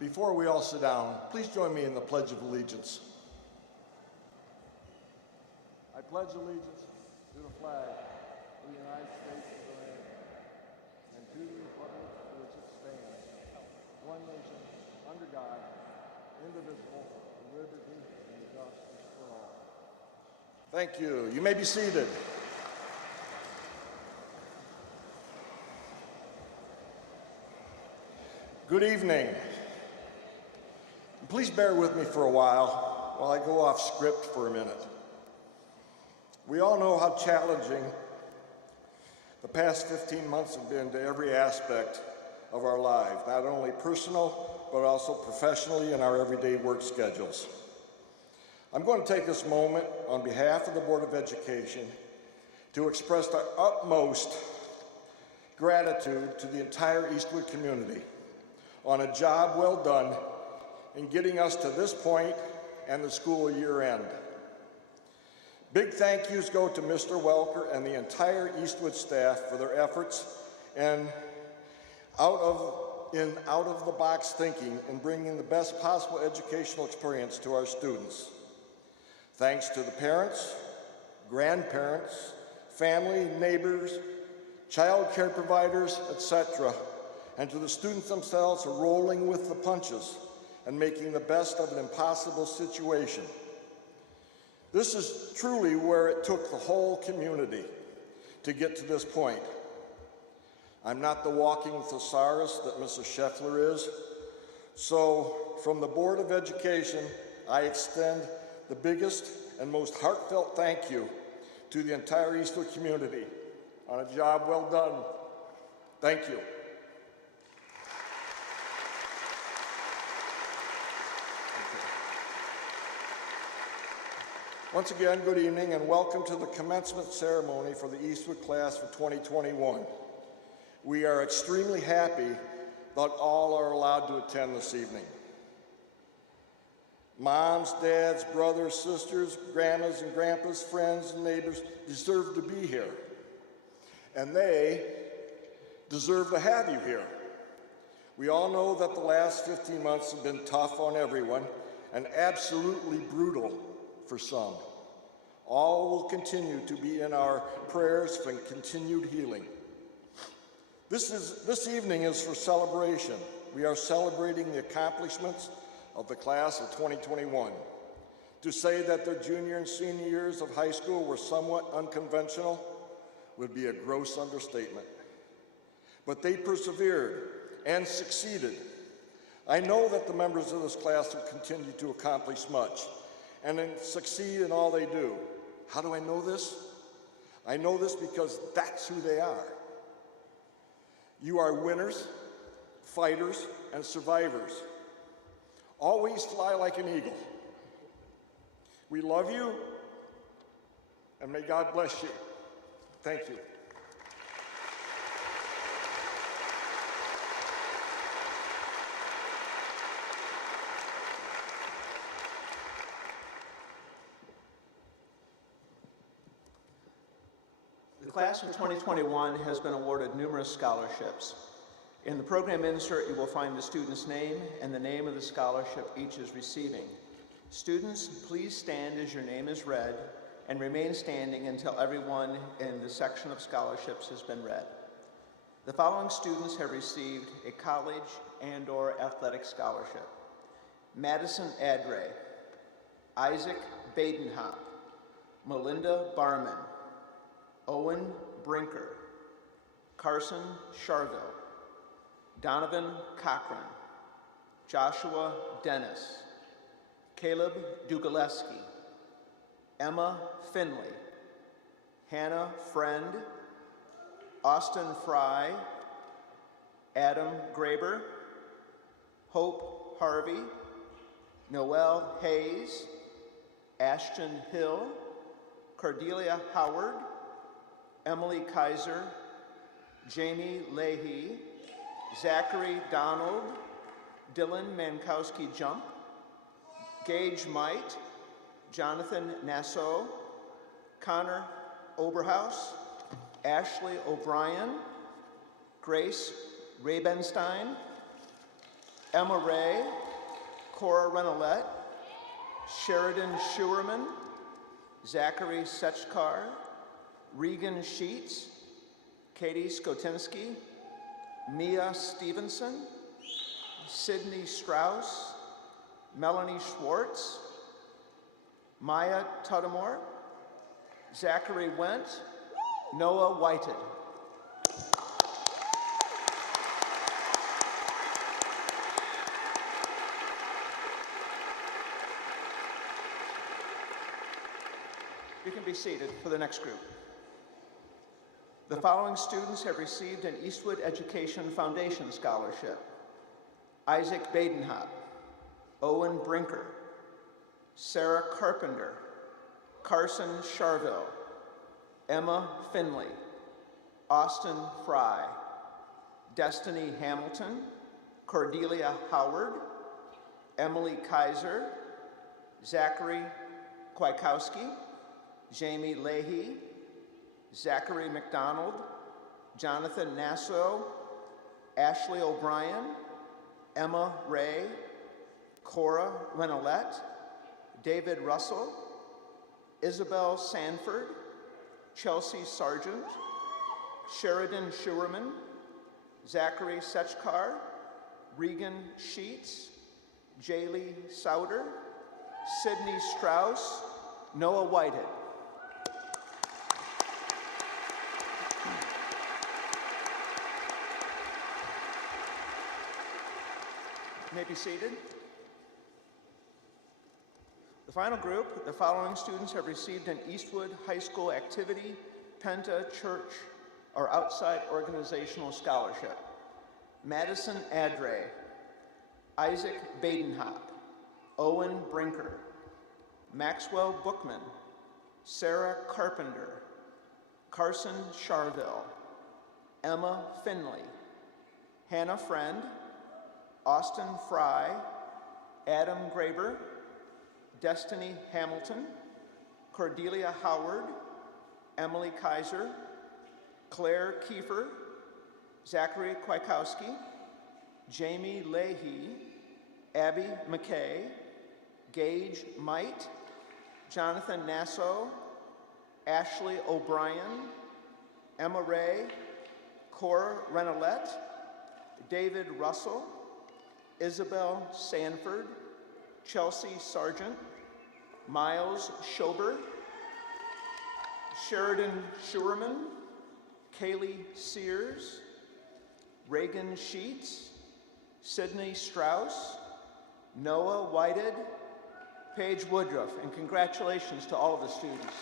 Before we all sit down, please join me in the Pledge of Allegiance. I pledge allegiance to the flag of the United States of America and to the republic for which it stands, one nation, under God, indivisible, with liberty and justice for all. Thank you. You may be seated. Good evening. Please bear with me for a while I go off script for a minute. We all know how challenging the past 15 months have been to every aspect of our lives, not only personal, but also professionally in our everyday work schedules. I'm going to take this moment on behalf of the Board of Education to express our utmost gratitude to the entire Eastwood community on a job well done in getting us to this point and the school year end. Big thank yous go to Mr. Welker and the entire Eastwood staff for their efforts and out of the box thinking in bringing the best possible educational experience to our students. Thanks to the parents, grandparents, family, neighbors, child care providers, etc., and to the students themselves for rolling with the punches and making the best of an impossible situation. This is truly where it took the whole community to get to this point. I'm not the walking thesaurus that Mrs. Scheffler is, so from the Board of Education, I extend the biggest and most heartfelt thank you to the entire Eastwood community on a job well done. Thank you. Once again, good evening and welcome to the commencement ceremony for the Eastwood class for 2021. We are extremely happy that all are allowed to attend this evening. Moms, dads, brothers, sisters, grandmas and grandpas, friends and neighbors deserve to be here. And they deserve to have you here. We all know that the last 15 months have been tough on everyone and absolutely brutal for some. All will continue to be in our prayers for continued healing. This evening is for celebration. We are celebrating the accomplishments of the class of 2021. To say that their junior and senior years of high school were somewhat unconventional would be a gross understatement. But they persevered and succeeded. I know that the members of this class will continue to accomplish much and then succeed in all they do. How do I know this? I know this because that's who they are. You are winners, fighters, and survivors. Always fly like an eagle. We love you, and may God bless you. Thank you. The class of 2021 has been awarded numerous scholarships. In the program insert, you will find the student's name and the name of the scholarship each is receiving. Students, please stand as your name is read and remain standing until everyone in the section of scholarships has been read. The following students have received a college and/or athletic scholarship: Madison Adre, Isaac Badenhop, Melinda Barman, Owen Brinker, Carson Charville, Donovan Cochran, Joshua Dennis, Caleb Dugaleski, Emma Finley, Hannah Friend, Austin Fry, Adam Graber, Hope Harvey, Noel Hayes, Ashton Hill, Cordelia Howard, Emily Kaiser, Jamie Leahy, Zachary Donald, Dylan Mankowski-Jump, Gage Might, Jonathan Nassau, Connor Oberhaus, Ashley O'Brien, Grace Rabenstein, Emma Ray, Cora Renolette, Sheridan Schuerman, Zachary Setchkar, Regan Sheets, Katie Skotinski, Mia Stevenson, Sydney Strauss, Melanie Schwartz, Maya Tuttamore, Zachary Went, Noah Whited. You can be seated for the next group. The following students have received an Eastwood Education Foundation Scholarship: Isaac Badenhop, Owen Brinker, Sarah Carpenter, Carson Charville, Emma Finley, Austin Fry, Destiny Hamilton, Cordelia Howard, Emily Kaiser, Zachary Kwiatkowski, Jamie Leahy, Zachary McDonald, Jonathan Nassau, Ashley O'Brien, Emma Ray, Cora Renolette, David Russell, Isabel Sanford, Chelsea Sargent, Sheridan Schuerman, Zachary Setchkar, Regan Sheets, Jaylee Sauter, Sydney Strauss, Noah Whited. You may be seated. The final group, the following students have received an Eastwood High School Activity, Penta Church, or Outside Organizational Scholarship: Madison Adre, Isaac Badenhop, Owen Brinker, Maxwell Bookman, Sarah Carpenter, Carson Charville, Emma Finley, Hannah Friend, Austin Fry, Adam Graber, Destiny Hamilton, Cordelia Howard, Emily Kaiser, Claire Kiefer, Zachary Kwiatkowski, Jamie Leahy, Abby McKay, Gage Might, Jonathan Nassau, Ashley O'Brien, Emma Ray, Cora Renolette, David Russell, Isabel Sanford, Chelsea Sargent, Miles Schober, Sheridan Schuerman, Kaylee Sears, Reagan Sheets, Sydney Strauss, Noah Whited, Paige Woodruff, and congratulations to all of the students.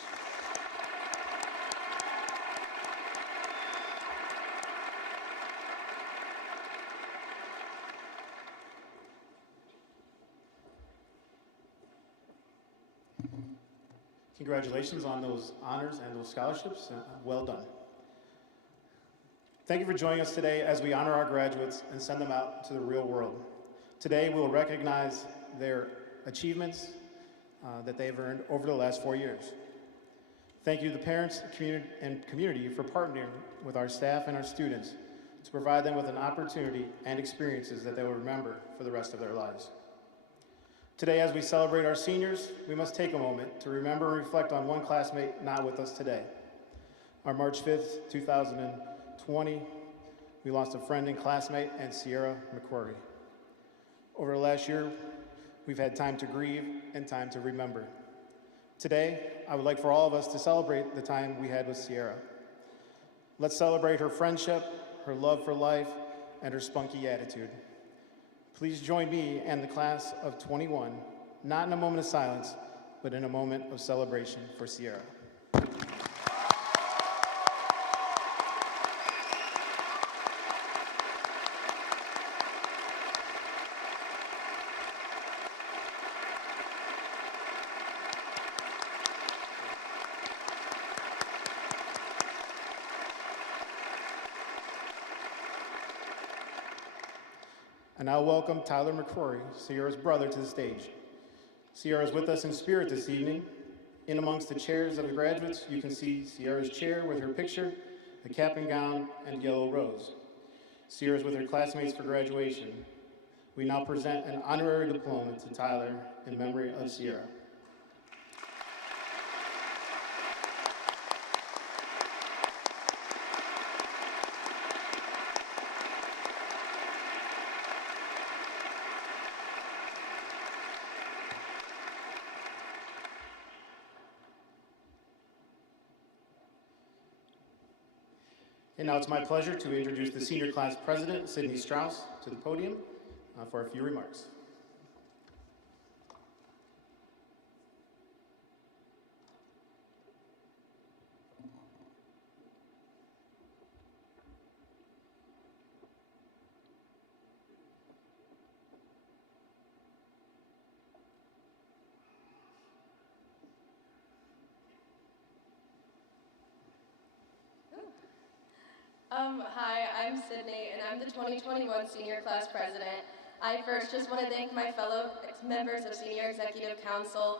Congratulations on those honors and those scholarships. Well done. Thank you for joining us today as we honor our graduates and send them out to the real world. Today, we will recognize their achievements that they've earned over the last 4 years. Thank you to the parents and community for partnering with our staff and our students to provide them with an opportunity and experiences that they will remember for the rest of their lives. Today, as we celebrate our seniors, we must take a moment to remember and reflect on one classmate not with us today. On March 5th, 2020, we lost a friend and classmate, and Sierra McQuarrie. Over the last year, we've had time to grieve and time to remember. Today, I would like for all of us to celebrate the time we had with Sierra. Let's celebrate her friendship, her love for life, and her spunky attitude. Please join me and the class of 21, not in a moment of silence, but in a moment of celebration for Sierra. I now welcome Tyler McCrory, Sierra's brother, to the stage. Sierra is with us in spirit this evening. In amongst the chairs of the graduates, you can see Sierra's chair with her picture, the cap and gown, and yellow rose. Sierra is with her classmates for graduation. We now present an honorary diploma to Tyler in memory of Sierra. And now it's my pleasure to introduce the senior class president, Sydney Strauss, to the podium for a few remarks. Hi, I'm Sydney, and I'm the 2021 Senior Class President. I first just want to thank my fellow members of Senior Executive Council,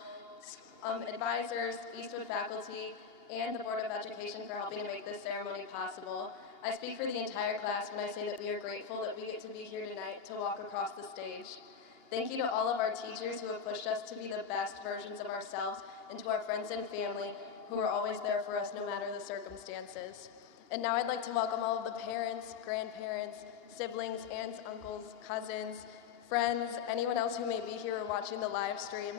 advisors, Eastwood faculty, and the Board of Education for helping to make this ceremony possible. I speak for the entire class when I say that we are grateful that we get to be here tonight to walk across the stage. Thank you to all of our teachers who have pushed us to be the best versions of ourselves, and to our friends and family who are always there for us no matter the circumstances. And now I'd like to welcome all of the parents, grandparents, siblings, aunts, uncles, cousins, friends, anyone else who may be here or watching the live stream,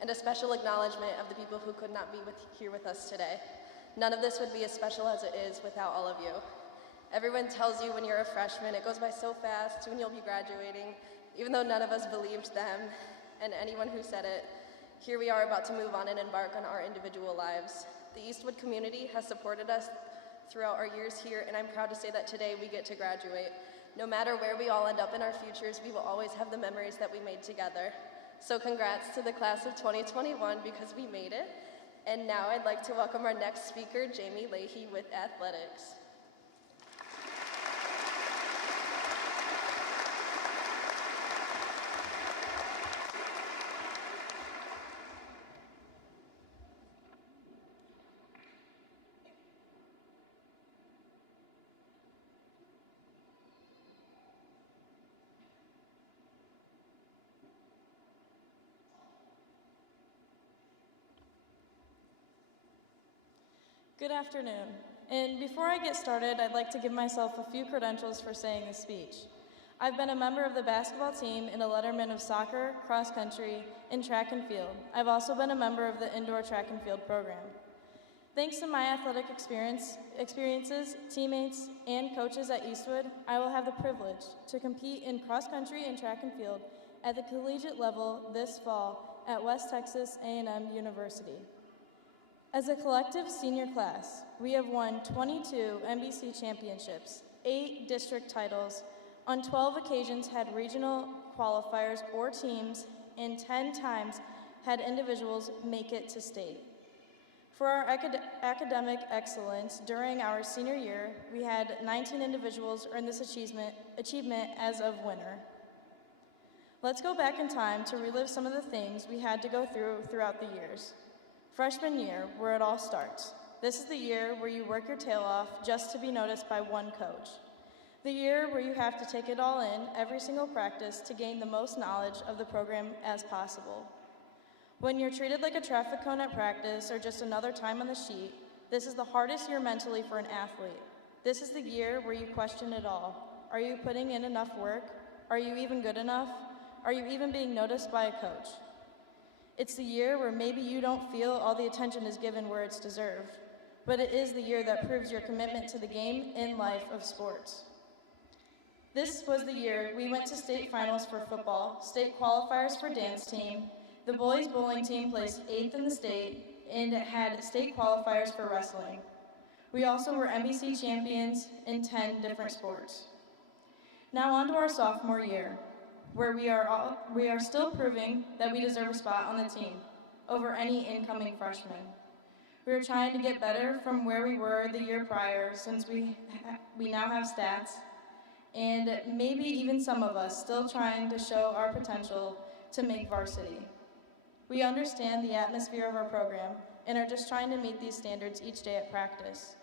and a special acknowledgement of the people who could not be here with us today. None of this would be as special as it is without all of you. Everyone tells you when you're a freshman, it goes by so fast when you'll be graduating, even though none of us believed them, and anyone who said it. Here we are about to move on and embark on our individual lives. The Eastwood community has supported us throughout our years here, and I'm proud to say that today we get to graduate. No matter where we all end up in our futures, we will always have the memories that we made together. So congrats to the class of 2021 because we made it. And now I'd like to welcome our next speaker, Jamie Leahy with athletics. Good afternoon, and before I get started, I'd like to give myself a few credentials for saying this speech. I've been a member of the basketball team and a letterman of soccer, cross country, and track and field. I've also been a member of the indoor track and field program. Thanks to my athletic experiences, teammates, and coaches at Eastwood, I will have the privilege to compete in cross country and track and field at the collegiate level this fall at West Texas A&M University. As a collective senior class, we have won 22 NBC championships, 8 district titles, on 12 occasions had regional qualifiers or teams, and 10 times had individuals make it to state. For our academic excellence during our senior year, we had 19 individuals earn this achievement as of winner. Let's go back in time to relive some of the things we had to go through throughout the years. Freshman year, where it all starts. This is the year where you work your tail off just to be noticed by one coach. The year where you have to take it all in every single practice to gain the most knowledge of the program as possible. When you're treated like a traffic cone at practice or just another time on the sheet, this is the hardest year mentally for an athlete. This is the year where you question it all. Are you putting in enough work? Are you even good enough? Are you even being noticed by a coach? It's the year where maybe you don't feel all the attention is given where it's deserved, but it is the year that proves your commitment to the game and life of sports. This was the year we went to state finals for football, state qualifiers for dance team, the boys bowling team placed 8th in the state, and it had state qualifiers for wrestling. We also were NBC champions in 10 different sports. Now on to our sophomore year, where we are still proving that we deserve a spot on the team over any incoming freshman. We are trying to get better from where we were the year prior, since we now have stats, and maybe even some of us still trying to show our potential to make varsity. We understand the atmosphere of our program and are just trying to meet these standards each day at practice,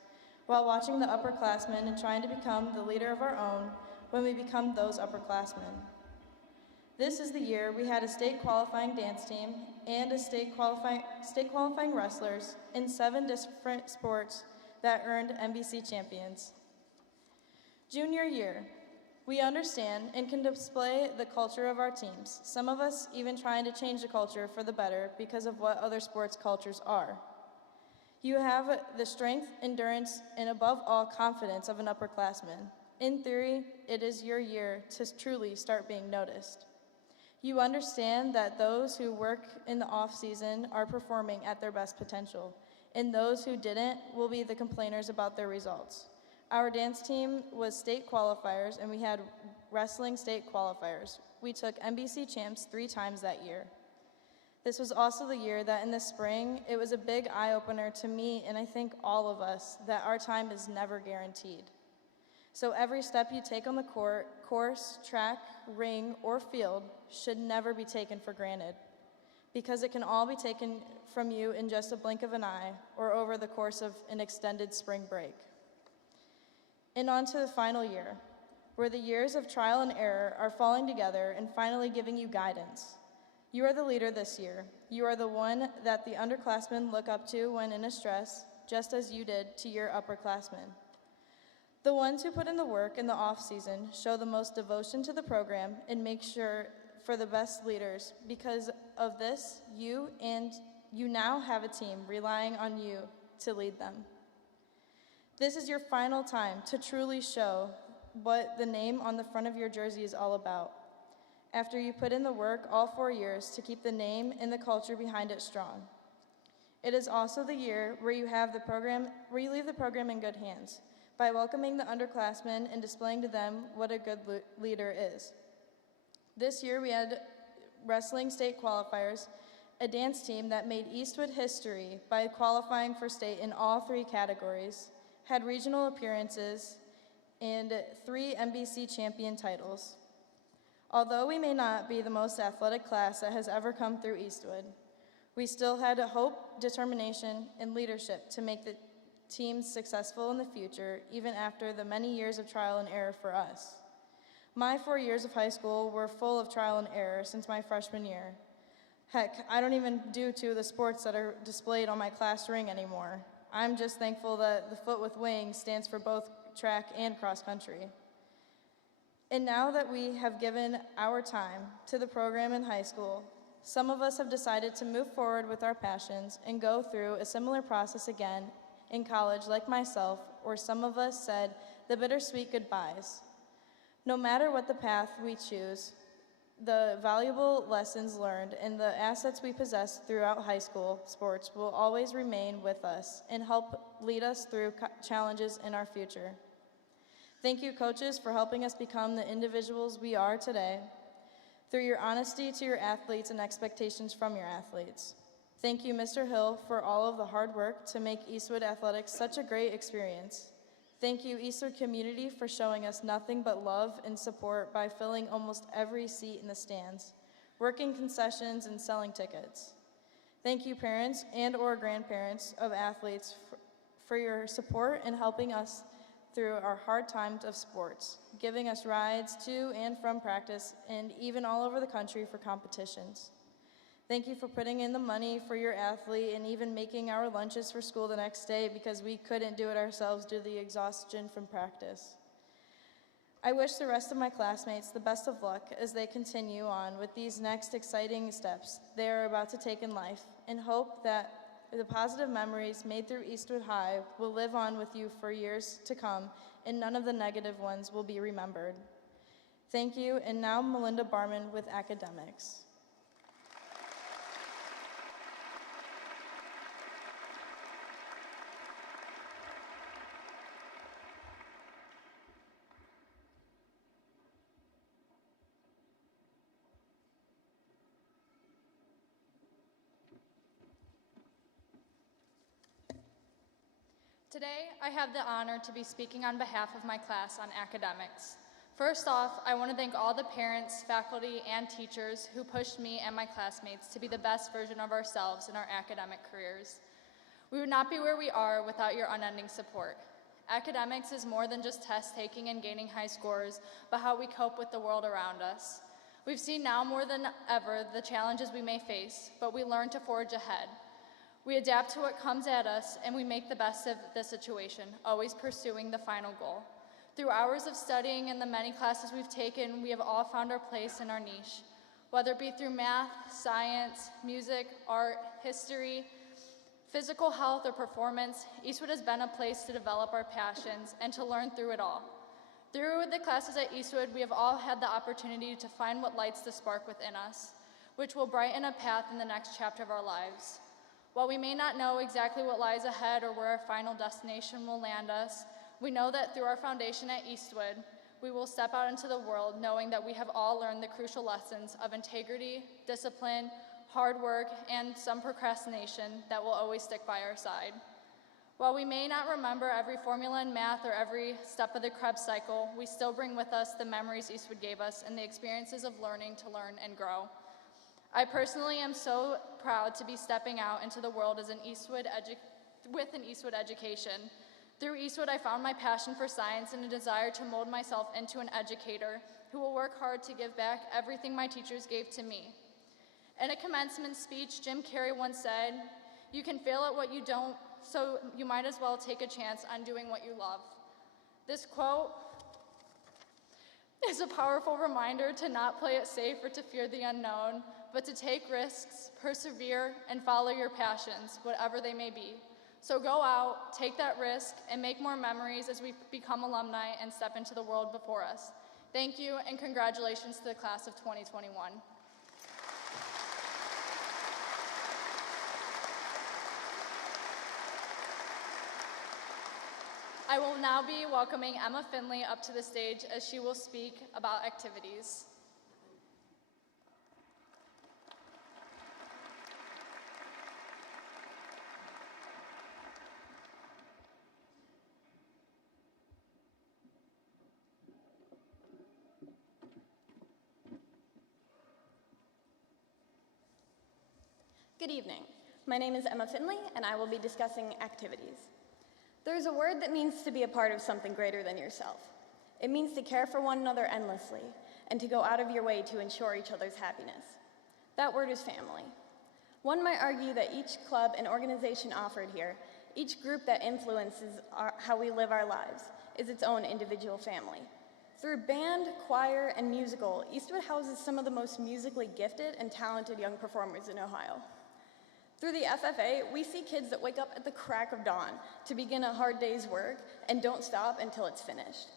while watching the upperclassmen and trying to become the leader of our own when we become those upperclassmen. This is the year we had a state qualifying dance team and a state qualifying wrestlers in 7 different sports that earned NBC champions. Junior year, we understand and can display the culture of our teams, some of us even trying to change the culture for the better because of what other sports cultures are. You have the strength, endurance, and above all, confidence of an upperclassman. In theory, it is your year to truly start being noticed. You understand that those who work in the off-season are performing at their best potential, and those who didn't will be the complainers about their results. Our dance team was state qualifiers, and we had wrestling state qualifiers. We took NBC champs 3 times that year. This was also the year that in the spring, it was a big eye-opener to me, and I think all of us, that our time is never guaranteed. So every step you take on the court, course, track, ring, or field should never be taken for granted, because it can all be taken from you in just a blink of an eye or over the course of an extended spring break. And on to the final year, where the years of trial and error are falling together and finally giving you guidance. You are the leader this year. You are the one that the underclassmen look up to when in a stress, just as you did to your upperclassmen. The ones who put in the work in the off-season show the most devotion to the program and make sure for the best leaders. Because of this, you now have a team relying on you to lead them. This is your final time to truly show what the name on the front of your jersey is all about. After you put in the work all 4 years to keep the name and the culture behind it strong. It is also the year where you leave the program in good hands by welcoming the underclassmen and displaying to them what a good leader is. This year we had wrestling state qualifiers, a dance team that made Eastwood history by qualifying for state in all 3 categories, had regional appearances, and 3 NBC champion titles. Although we may not be the most athletic class that has ever come through Eastwood, we still had a hope, determination, and leadership to make the team successful in the future, even after the many years of trial and error for us. My 4 years of high school were full of trial and error since my freshman year. Heck, I don't even do 2 of the sports that are displayed on my class ring anymore. I'm just thankful that the foot with wings stands for both track and cross country. And now that we have given our time to the program in high school, some of us have decided to move forward with our passions and go through a similar process again in college like myself, or some of us said the bittersweet goodbyes. No matter what the path we choose, the valuable lessons learned and the assets we possess throughout high school sports will always remain with us and help lead us through challenges in our future. Thank you, coaches, for helping us become the individuals we are today through your honesty to your athletes and expectations from your athletes. Thank you, Mr. Hill, for all of the hard work to make Eastwood Athletics such a great experience. Thank you, Eastwood community, for showing us nothing but love and support by filling almost every seat in the stands, working concessions, and selling tickets. Thank you, parents and/or grandparents of athletes, for your support in helping us through our hard times of sports, giving us rides to and from practice and even all over the country for competitions. Thank you for putting in the money for your athlete and even making our lunches for school the next day because we couldn't do it ourselves due to the exhaustion from practice. I wish the rest of my classmates the best of luck as they continue on with these next exciting steps they are about to take in life, and hope that the positive memories made through Eastwood High will live on with you for years to come, and none of the negative ones will be remembered. Thank you, and now Melinda Barman with academics. Today, I have the honor to be speaking on behalf of my class on academics. First off, I want to thank all the parents, faculty, and teachers who pushed me and my classmates to be the best version of ourselves in our academic careers. We would not be where we are without your unending support. Academics is more than just test taking and gaining high scores, but how we cope with the world around us. We've seen now more than ever the challenges we may face, but we learn to forge ahead. We adapt to what comes at us, and we make the best of the situation, always pursuing the final goal. Through hours of studying and the many classes we've taken, we have all found our place in our niche. Whether it be through math, science, music, art, history, physical health, or performance, Eastwood has been a place to develop our passions and to learn through it all. Through the classes at Eastwood, we have all had the opportunity to find what lights the spark within us, which will brighten a path in the next chapter of our lives. While we may not know exactly what lies ahead or where our final destination will land us, we know that through our foundation at Eastwood, we will step out into the world knowing that we have all learned the crucial lessons of integrity, discipline, hard work, and some procrastination that will always stick by our side. While we may not remember every formula in math or every step of the Krebs cycle, we still bring with us the memories Eastwood gave us and the experiences of learning to learn and grow. I personally am so proud to be stepping out into the world with an Eastwood education. Through Eastwood, I found my passion for science and a desire to mold myself into an educator who will work hard to give back everything my teachers gave to me. In a commencement speech, Jim Carrey once said, "You can fail at what you don't, so you might as well take a chance on doing what you love." This quote is a powerful reminder to not play it safe or to fear the unknown, but to take risks, persevere, and follow your passions, whatever they may be. So go out, take that risk, and make more memories as we become alumni and step into the world before us. Thank you, and congratulations to the class of 2021. I will now be welcoming Emma Finley up to the stage as she will speak about activities. Good evening. My name is Emma Finley, and I will be discussing activities. There's a word that means to be a part of something greater than yourself. It means to care for one another endlessly and to go out of your way to ensure each other's happiness. That word is family. One might argue that each club and organization offered here, each group that influences how we live our lives, is its own individual family. Through band, choir, and musical, Eastwood houses some of the most musically gifted and talented young performers in Ohio. Through the FFA, we see kids that wake up at the crack of dawn to begin a hard day's work and don't stop until it's finished.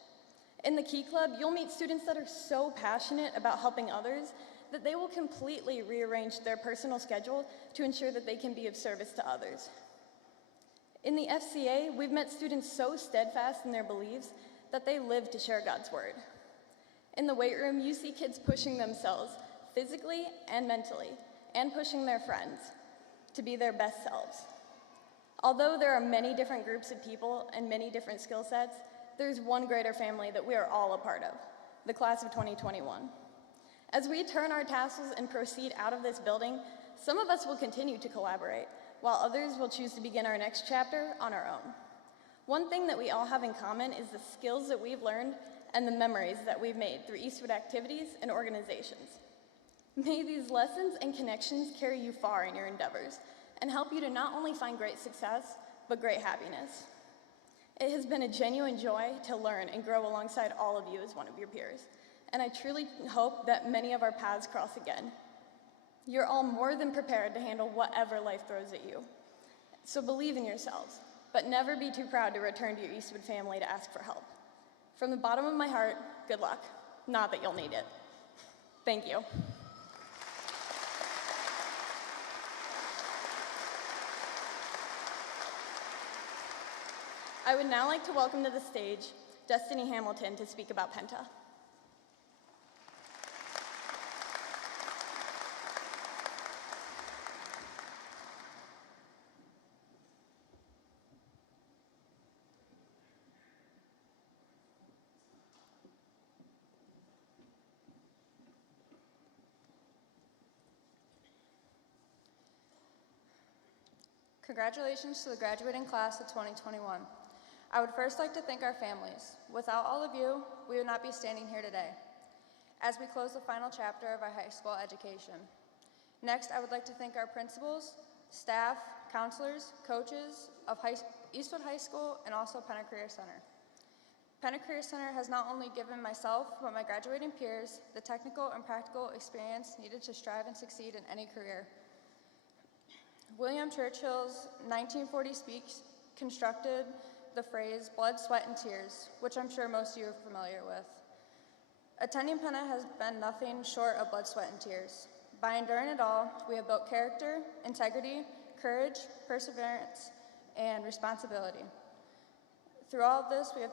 In the Key Club, you'll meet students that are so passionate about helping others that they will completely rearrange their personal schedule to ensure that they can be of service to others. In the FCA, we've met students so steadfast in their beliefs that they live to share God's word. In the weight room, you see kids pushing themselves physically and mentally, and pushing their friends to be their best selves. Although there are many different groups of people and many different skill sets, there's one greater family that we are all a part of, the class of 2021. As we turn our tassels and proceed out of this building, some of us will continue to collaborate, while others will choose to begin our next chapter on our own. One thing that we all have in common is the skills that we've learned and the memories that we've made through Eastwood activities and organizations. May these lessons and connections carry you far in your endeavors and help you to not only find great success, but great happiness. It has been a genuine joy to learn and grow alongside all of you as one of your peers, and I truly hope that many of our paths cross again. You're all more than prepared to handle whatever life throws at you. So believe in yourselves, but never be too proud to return to your Eastwood family to ask for help. From the bottom of my heart, good luck. Not that you'll need it. Thank you. I would now like to welcome to the stage Destiny Hamilton to speak about Penta. Congratulations to the graduating class of 2021. I would first like to thank our families. Without all of you, we would not be standing here today. as we close the final chapter of our high school education. Next, I would like to thank our principals, staff, counselors, coaches of Eastwood High School, and also Penna Career Center. Penna Career Center has not only given myself, but my graduating peers, the technical and practical experience needed to strive and succeed in any career. William Churchill's 1940 speech constructed the phrase blood, sweat, and tears, which I'm sure most of you are familiar with. Attending Penna has been nothing short of blood, sweat, and tears. By enduring it all, we have built character, integrity, courage, perseverance, and responsibility. Through all of this, we have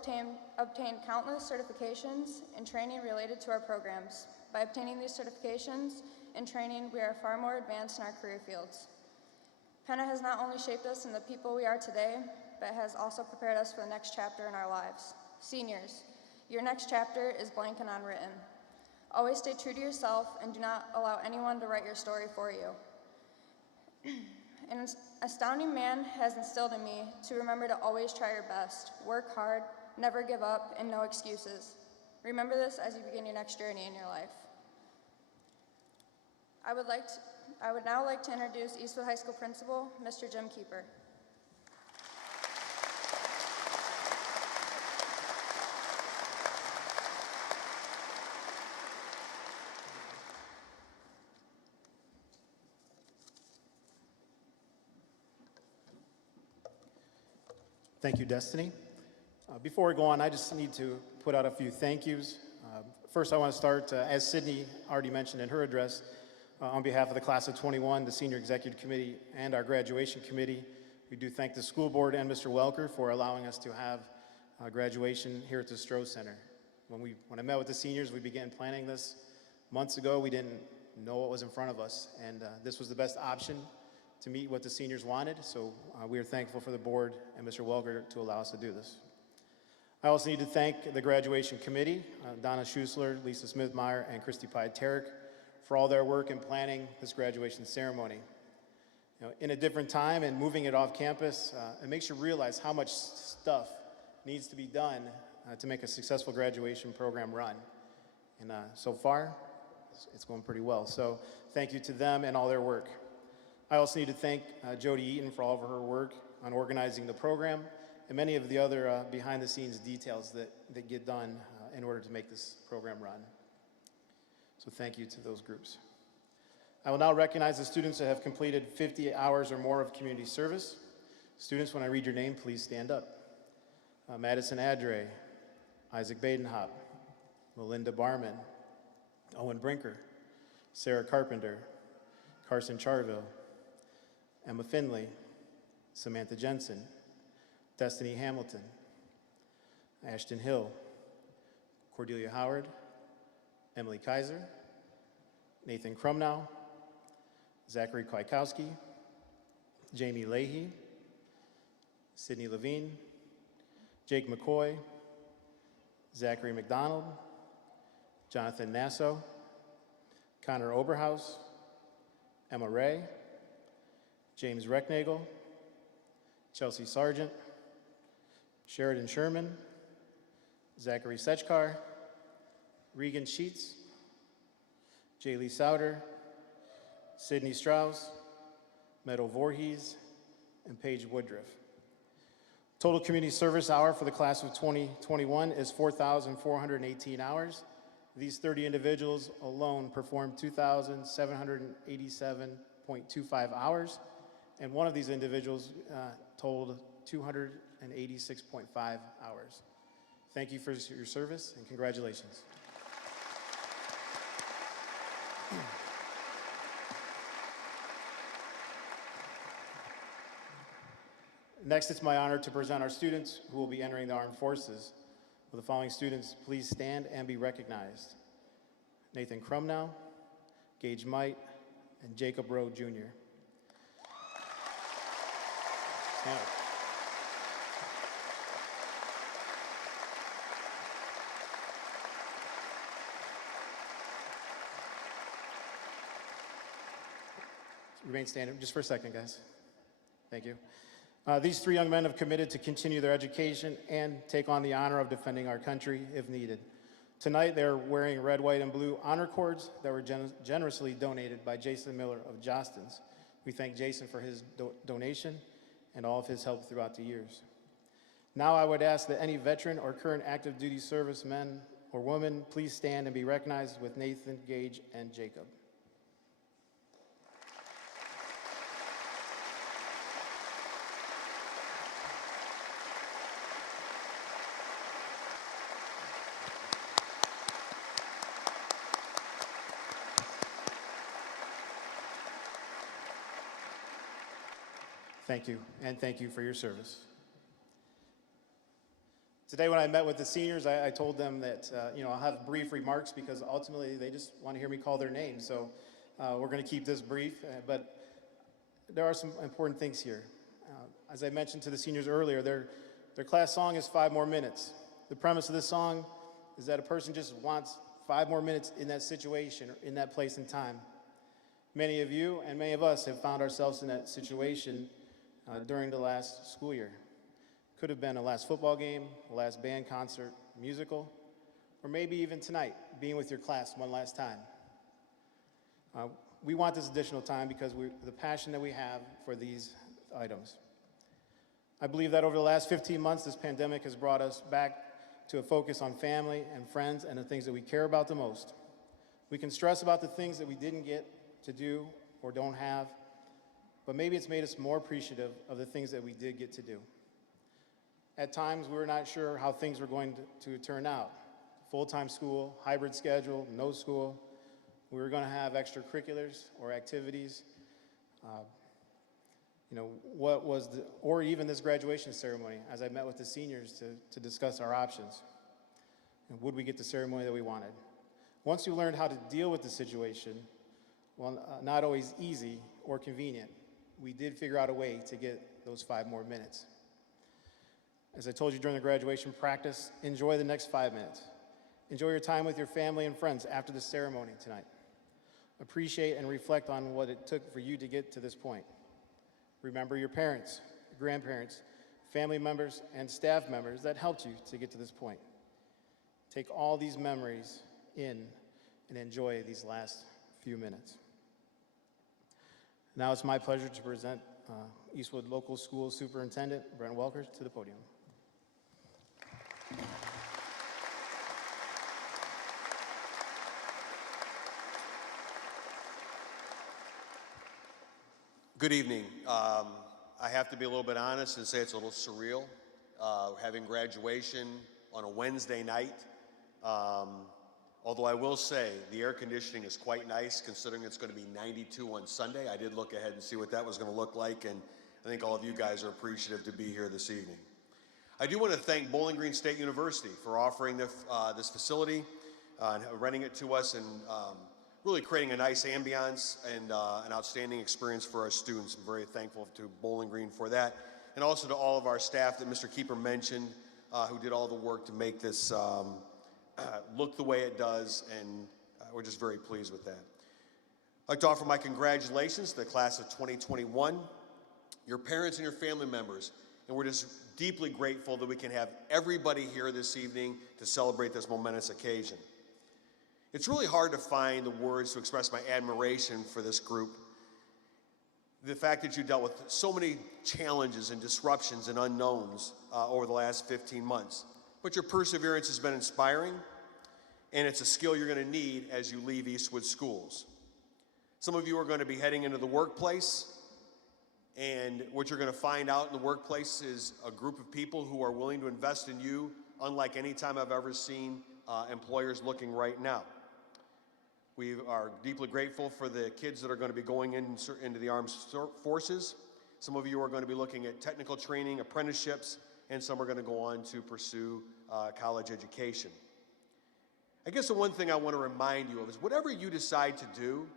obtained countless certifications and training related to our programs. By obtaining these certifications and training, we are far more advanced in our career fields. Penna has not only shaped us in the people we are today, but has also prepared us for the next chapter in our lives. Seniors, your next chapter is blank and unwritten. Always stay true to yourself and do not allow anyone to write your story for you. An astounding man has instilled in me to remember to always try your best, work hard, never give up, and no excuses. Remember this as you begin your next journey in your life. I would now like to introduce Eastwood High School Principal, Mr. Jim Keeper. Thank you, Destiny. Before we go on, I just need to put out a few thank yous. First, I want to start, as Sydney already mentioned in her address, on behalf of the class of 21, the Senior Executive Committee, and our graduation committee, we do thank the school board and Mr. Welker for allowing us to have graduation here at the Strauss Center. When I met with the seniors, we began planning this months ago. We didn't know what was in front of us, and this was the best option to meet what the seniors wanted, so we are thankful for the board and Mr. Welker to allow us to do this. I also need to thank the graduation committee, Donna Schussler, Lisa Smith-Meyer, and Christy Pied-Terrick, for all their work in planning this graduation ceremony. In a different time and moving it off campus, it makes you realize how much stuff needs to be done to make a successful graduation program run. And so far, it's going pretty well. So thank you to them and all their work. I also need to thank Jody Eaton for all of her work on organizing the program and many of the other behind-the-scenes details that get done in order to make this program run. So thank you to those groups. I will now recognize the students that have completed 50 hours or more of community service. Students, when I read your name, please stand up. Madison Adre, Isaac Badenhop, Melinda Barman, Owen Brinker, Sarah Carpenter, Carson Charville, Emma Finley, Samantha Jensen, Destiny Hamilton, Ashton Hill, Cordelia Howard, Emily Kaiser, Nathan Krumnow, Zachary Kwiatkowski, Jamie Leahy, Sydney Levine, Jake McCoy, Zachary McDonald, Jonathan Nasso, Connor Oberhaus, Emma Ray, James Recknagel, Chelsea Sargent, Sheridan Sherman, Zachary Sechkar, Regan Sheets, Jaylee Souter, Sydney Strauss, Meadow Voorhees, and Paige Woodruff. Total community service hour for the class of 2021 is 4,418 hours. These 30 individuals alone performed 2,787.25 hours, and one of these individuals totaled 286.5 hours. Thank you for your service, and congratulations. Next, it's my honor to present our students who will be entering the armed forces. Will the following students please stand and be recognized? Nathan Krumnow, Gage Might, and Jacob Rowe, Jr. Stand up. Remain standing just for a second, guys. Thank you. These three young men have committed to continue their education and take on the honor of defending our country if needed. Tonight, they're wearing red, white, and blue honor cords that were generously donated by Jason Miller of Jostens. We thank Jason for his donation and all of his help throughout the years. Now I would ask that any veteran or current active duty servicemen or women please stand and be recognized with Nathan, Gage, and Jacob. Thank you, and thank you for your service. Today when I met with the seniors, I told them that I'll have brief remarks because ultimately they just want to hear me call their name. So we're going to keep this brief, but there are some important things here. As I mentioned to the seniors earlier, their class song is 5 more minutes. The premise of this song is that a person just wants 5 more minutes in that situation or in that place and time. Many of you and many of us have found ourselves in that situation during the last school year. Could have been a last football game, a last band concert, musical, or maybe even tonight, being with your class one last time. We want this additional time because the passion that we have for these items. I believe that over the last 15 months, this pandemic has brought us back to a focus on family and friends and the things that we care about the most. We can stress about the things that we didn't get to do or don't have, but maybe it's made us more appreciative of the things that we did get to do. At times, we were not sure how things were going to turn out. Full-time school, hybrid schedule, no school. We were going to have extracurriculars or activities. Or even this graduation ceremony, as I met with the seniors to discuss our options. And would we get the ceremony that we wanted? Once you learned how to deal with the situation, not always easy or convenient, we did figure out a way to get those 5 more minutes. As I told you during the graduation practice, enjoy the next 5 minutes. Enjoy your time with your family and friends after the ceremony tonight. Appreciate and reflect on what it took for you to get to this point. Remember your parents, grandparents, family members, and staff members that helped you to get to this point. Take all these memories in and enjoy these last few minutes. Now it's my pleasure to present Eastwood Local School Superintendent Brent Welker to the podium. Good evening. I have to be a little bit honest and say it's a little surreal having graduation on a Wednesday night. Although I will say the air conditioning is quite nice considering it's going to be 92 on Sunday. I did look ahead and see what that was going to look like, and I think all of you guys are appreciative to be here this evening. I do want to thank Bowling Green State University for offering this facility, and renting it to us, and really creating a nice ambiance and an outstanding experience for our students. I'm very thankful to Bowling Green for that, and also to all of our staff that Mr. Keeper mentioned, who did all the work to make this look the way it does, and we're just very pleased with that. I'd like to offer my congratulations to the class of 2021, your parents and your family members, and we're just deeply grateful that we can have everybody here this evening to celebrate this momentous occasion. It's really hard to find the words to express my admiration for this group. The fact that you dealt with so many challenges and disruptions and unknowns over the last 15 months. But your perseverance has been inspiring, and it's a skill you're going to need as you leave Eastwood schools. Some of you are going to be heading into the workplace, and what you're going to find out in the workplace is a group of people who are willing to invest in you, unlike any time I've ever seen employers looking right now. We are deeply grateful for the kids that are going to be going into the armed forces. Some of you are going to be looking at technical training, apprenticeships, and some are going to go on to pursue college education. I guess the one thing I want to remind you of is whatever you decide to do,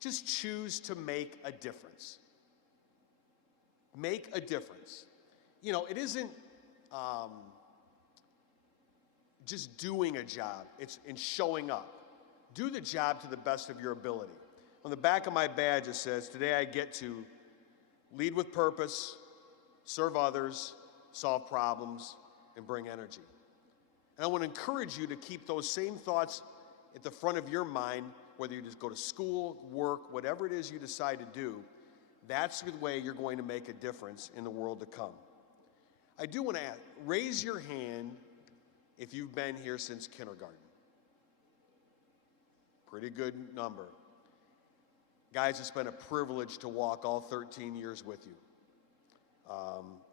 just choose to make a difference. Make a difference. You know, it isn't just doing a job, it's in showing up. Do the job to the best of your ability. On the back of my badge it says, today I get to lead with purpose, serve others, solve problems, and bring energy. And I want to encourage you to keep those same thoughts at the front of your mind, whether you just go to school, work, whatever it is you decide to do. That's the way you're going to make a difference in the world to come. I do want to ask, raise your hand if you've been here since kindergarten. Pretty good number. Guys, it's been a privilege to walk all 13 years with you.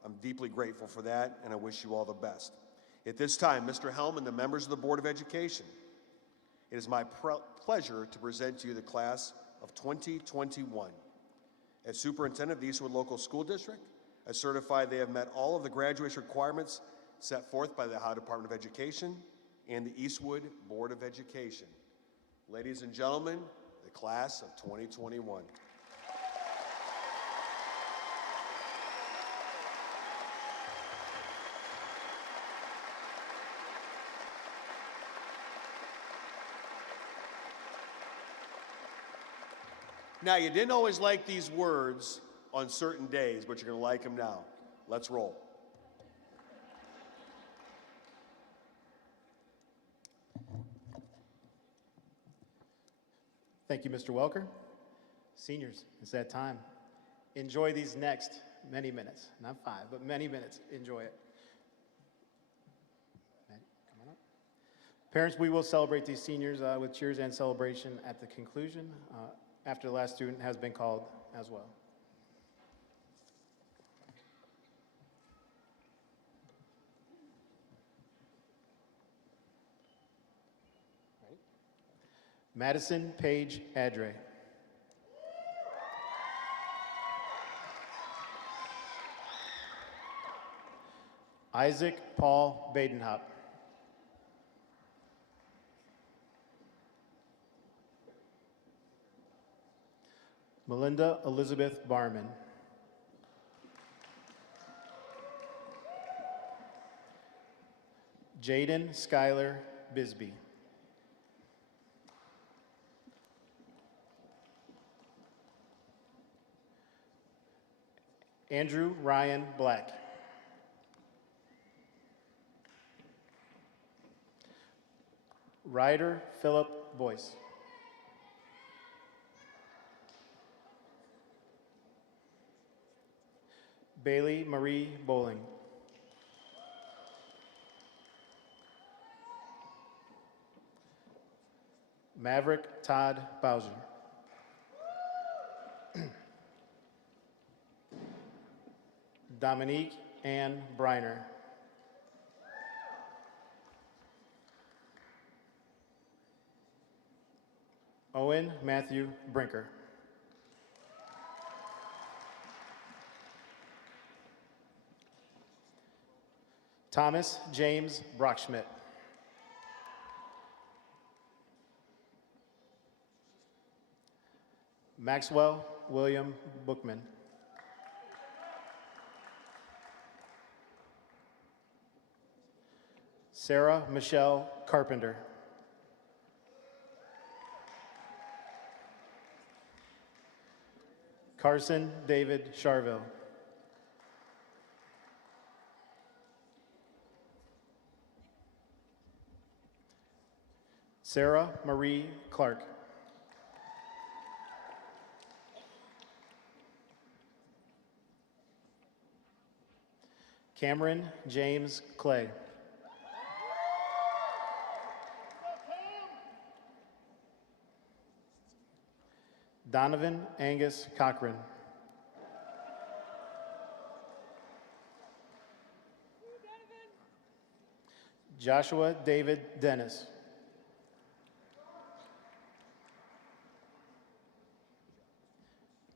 I'm deeply grateful for that, and I wish you all the best. At this time, Mr. Helm and the members of the Board of Education, it is my pleasure to present to you the class of 2021. As superintendent of the Eastwood Local School District, I certify they have met all of the graduation requirements set forth by the Ohio Department of Education and the Eastwood Board of Education. Ladies and gentlemen, the class of 2021. Now, you didn't always like these words on certain days, but you're going to like them now. Let's roll. Thank you, Mr. Welker. Seniors, it's that time. Enjoy these next many minutes. Not 5, but many minutes. Enjoy it. Come on up. Parents, we will celebrate these seniors with cheers and celebration at the conclusion after the last student has been called as well. Madison Paige Adre. Isaac Paul Badenhop. Melinda Elizabeth Barman. Jaden Skylar Bisbee. Andrew Ryan Black. Ryder Philip Boyce. Bailey Marie Bowling. Maverick Todd Bowser. Dominique Ann Briner. Owen Matthew Brinker. Thomas James Brockschmidt. Maxwell William Bookman. Sarah Michelle Carpenter. Carson David Charville. Sarah Marie Clark. Cameron James Clay. Donovan Angus Cochran. Joshua David Dennis.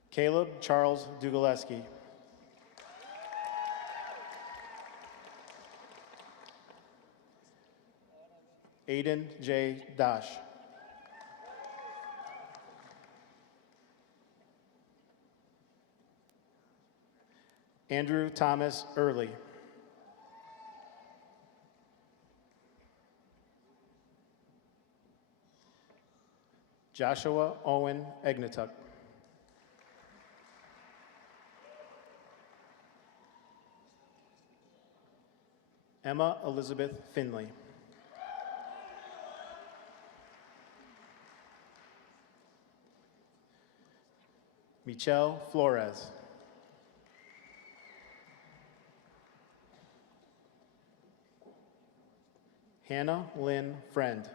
Caleb Charles Dugaleski. Aiden J. Dosh. Andrew Thomas Early. Joshua Owen Egnetuck. Emma Elizabeth Finley. Michelle Flores. Hannah Lynn Friend.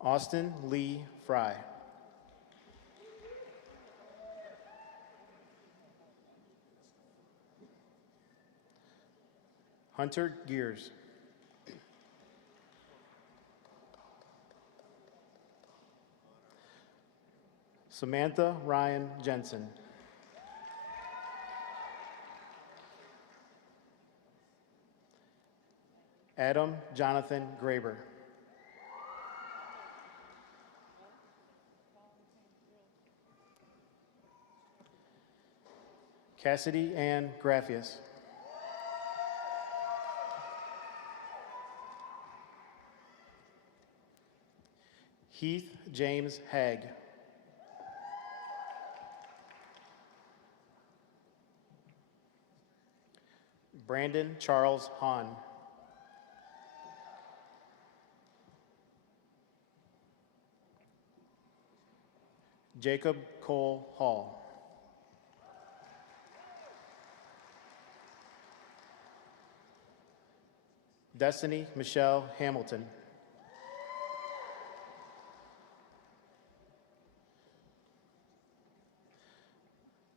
Austin Lee Fry. Hunter Gears. Samantha Ryan Jensen. Adam Jonathan Graber. Cassidy Ann Graffius. Heath James Hagg. Brandon Charles Hahn. Jacob Cole Hall. Destiny Michelle Hamilton.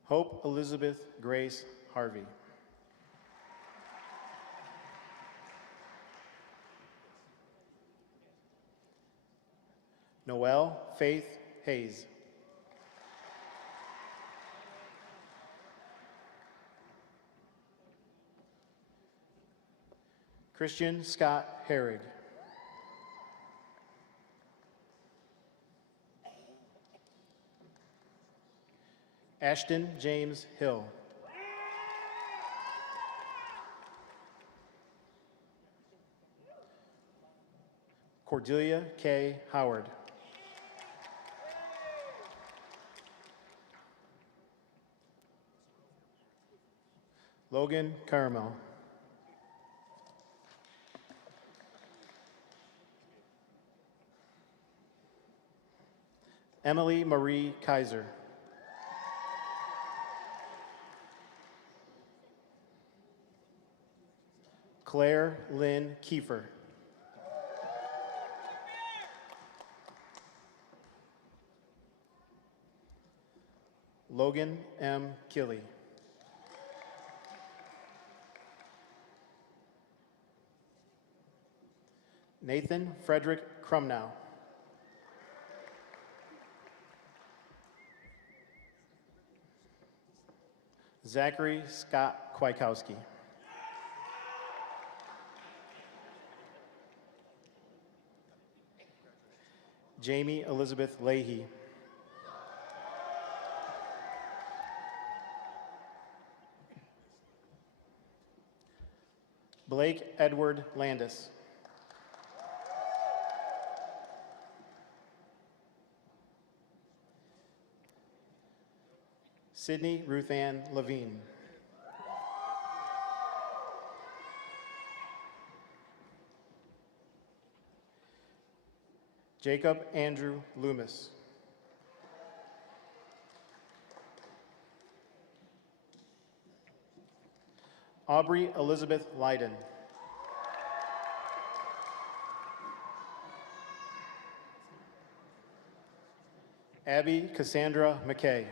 Hope Elizabeth Grace Harvey. Noelle Faith Hayes. Christian Scott Herrig. Ashton James Hill. Cordelia K. Howard. Logan Caramel. Emily Marie Kaiser. Claire Lynn Kiefer. Logan M. Killy. Nathan Frederick Crumnow. Zachary Scott Kwiatkowski. Jamie Elizabeth Leahy. Blake Edward Landis. Sydney Ruth Ann Levine. Jacob Andrew Loomis. Aubrey Elizabeth Leiden. Abby Cassandra McKay.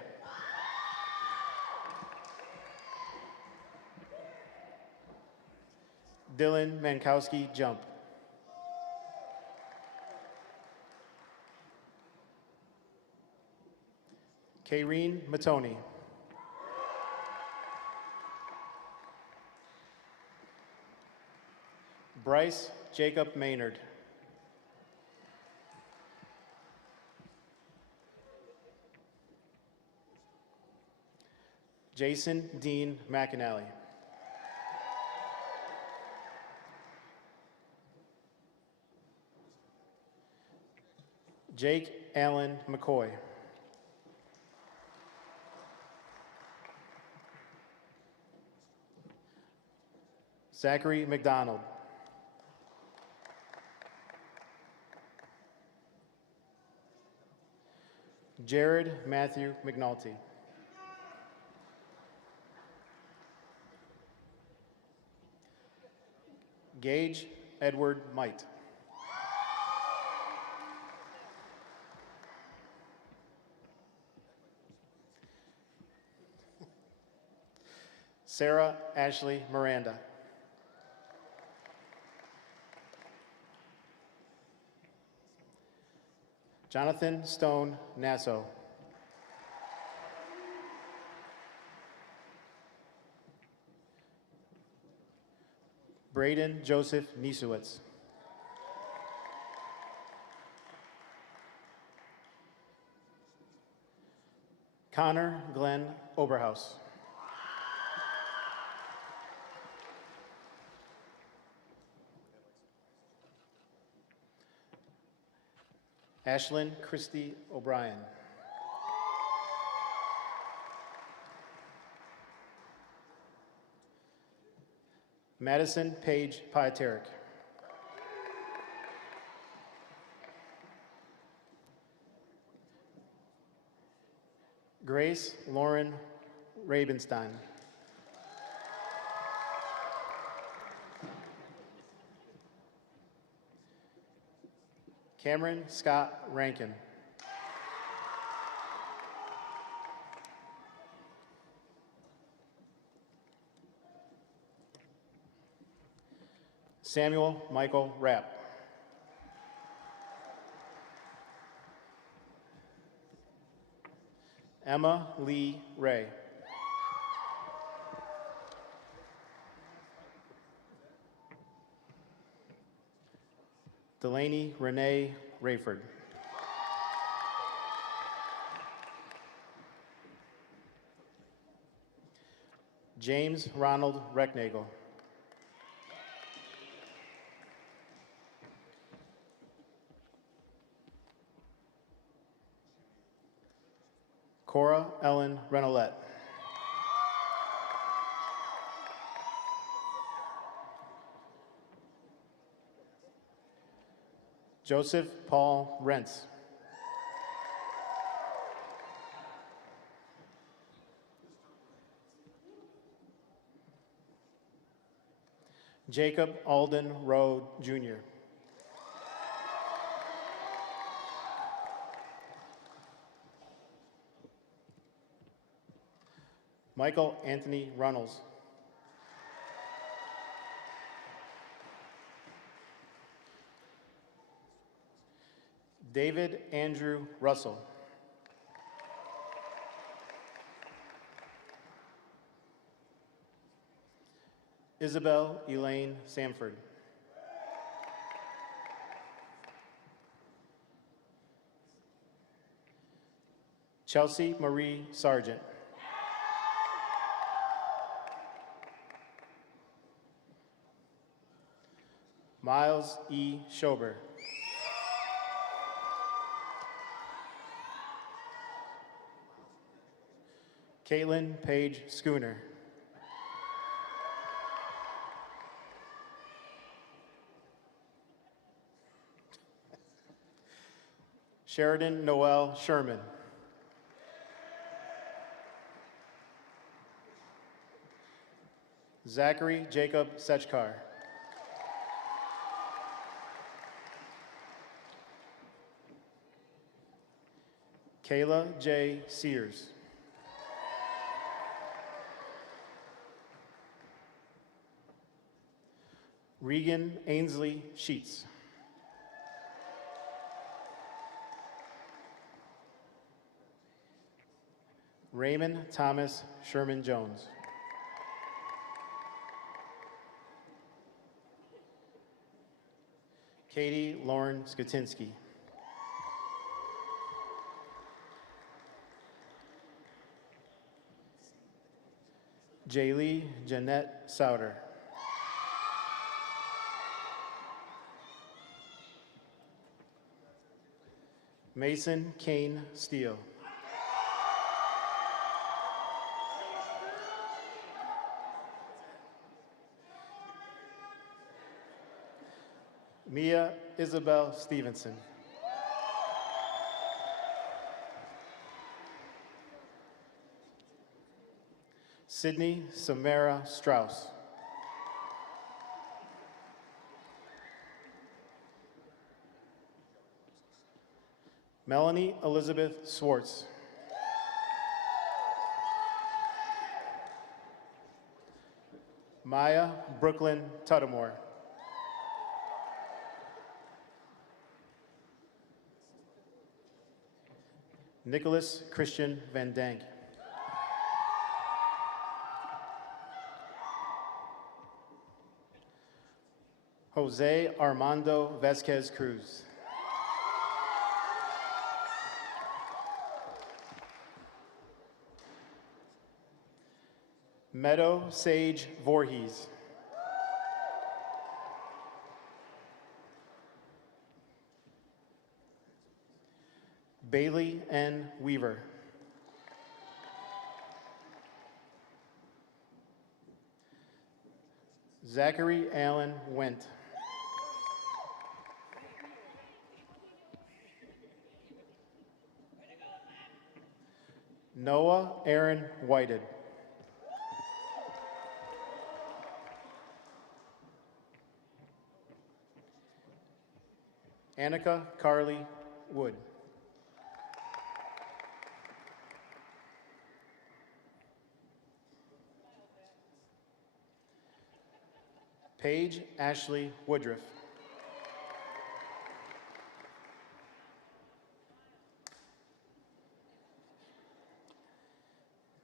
Dylan Mankowski Jump. Kayreen Matoni. Bryce Jacob Maynard. Jason Dean McAnally. Jake Allen McCoy. Zachary McDonald. Jared Matthew McNulty. Gage Edward Might. Sarah Ashley Miranda. Jonathan Stone Nasso. Braden Joseph Niesiewicz. Connor Glenn Oberhaus. Ashlyn Christy O'Brien. Madison Paige Pieterick. Grace Lauren Rabenstein. Cameron Scott Rankin. Samuel Michael Rapp. Emma Lee Ray. Delaney Renee Rayford. James Ronald Recknagel. Cora Ellen Renolette. Joseph Paul Rentz. Jacob Alden Rowe, Jr. Michael Anthony Runnels. David Andrew Russell. Isabel Elaine Samford. Chelsea Marie Sargent. Miles E. Schober. Caitlin Paige Schooner. Sheridan Noel Sherman. Zachary Jacob Sechkar. Kayla J. Sears. Regan Ainsley Sheets. Raymond Thomas Sherman Jones. Katie Lauren Skutinsky. Jaylee Jeanette Souter. Mason Kane Steele. Mia Isabel Stevenson. Sydney Samara Strauss. Melanie Elizabeth Swartz. Maya Brooklyn Tuttamore. Nicholas Christian Van Dank. Jose Armando Vasquez Cruz. Meadow Sage Voorhees. Bailey N. Weaver. Zachary Allen Went. Noah Aaron Whited. Annika Carly Wood. Paige Ashley Woodruff.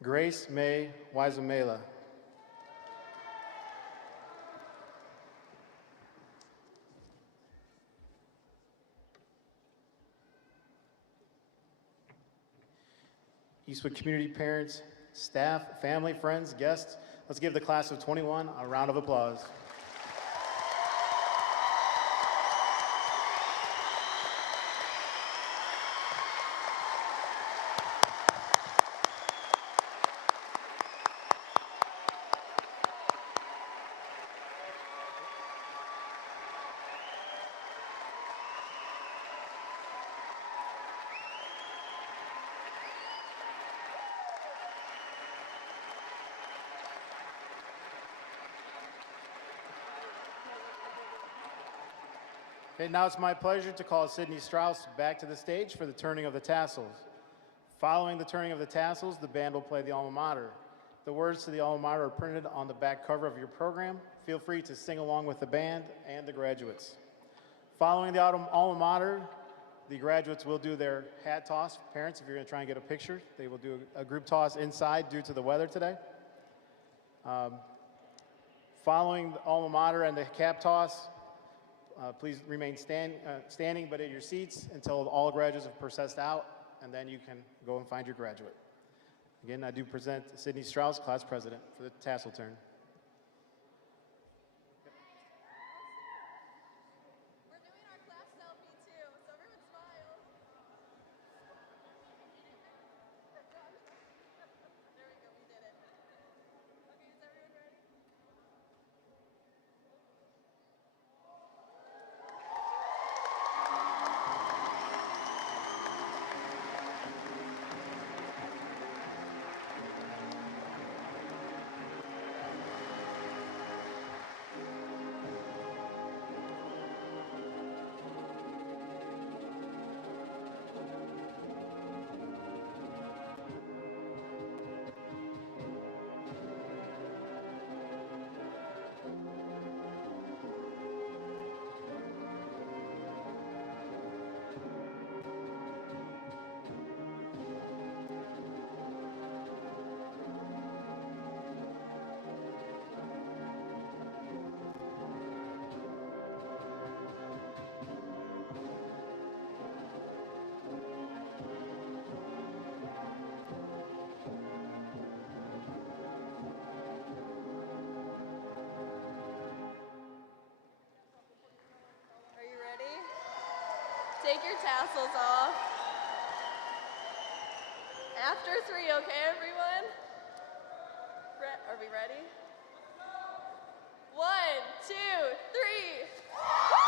Grace May Wizamela. Eastwood community parents, staff, family, friends, guests, let's give the class of 21 a round of applause. Okay, now it's my pleasure to call Sydney Strauss back to the stage for the turning of the tassels. Following the turning of the tassels, the band will play the Alma Mater. The words to the Alma Mater are printed on the back cover of your program. Feel free to sing along with the band and the graduates. Following the Alma Mater, the graduates will do their hat toss. Parents, if you're going to try and get a picture, they will do a group toss inside due to the weather today. Following the Alma Mater and the cap toss, please remain standing but at your seats until all graduates have processed out, and then you can go and find your graduate. Again, I do present Sydney Strauss, class president, for the tassel turn. We're doing our class selfie too, so everyone smile. There we go, we did it. Okay, is everyone ready? Are you ready? Take your tassels off. After 3, okay, everyone? Are we ready? 1, 2, 3.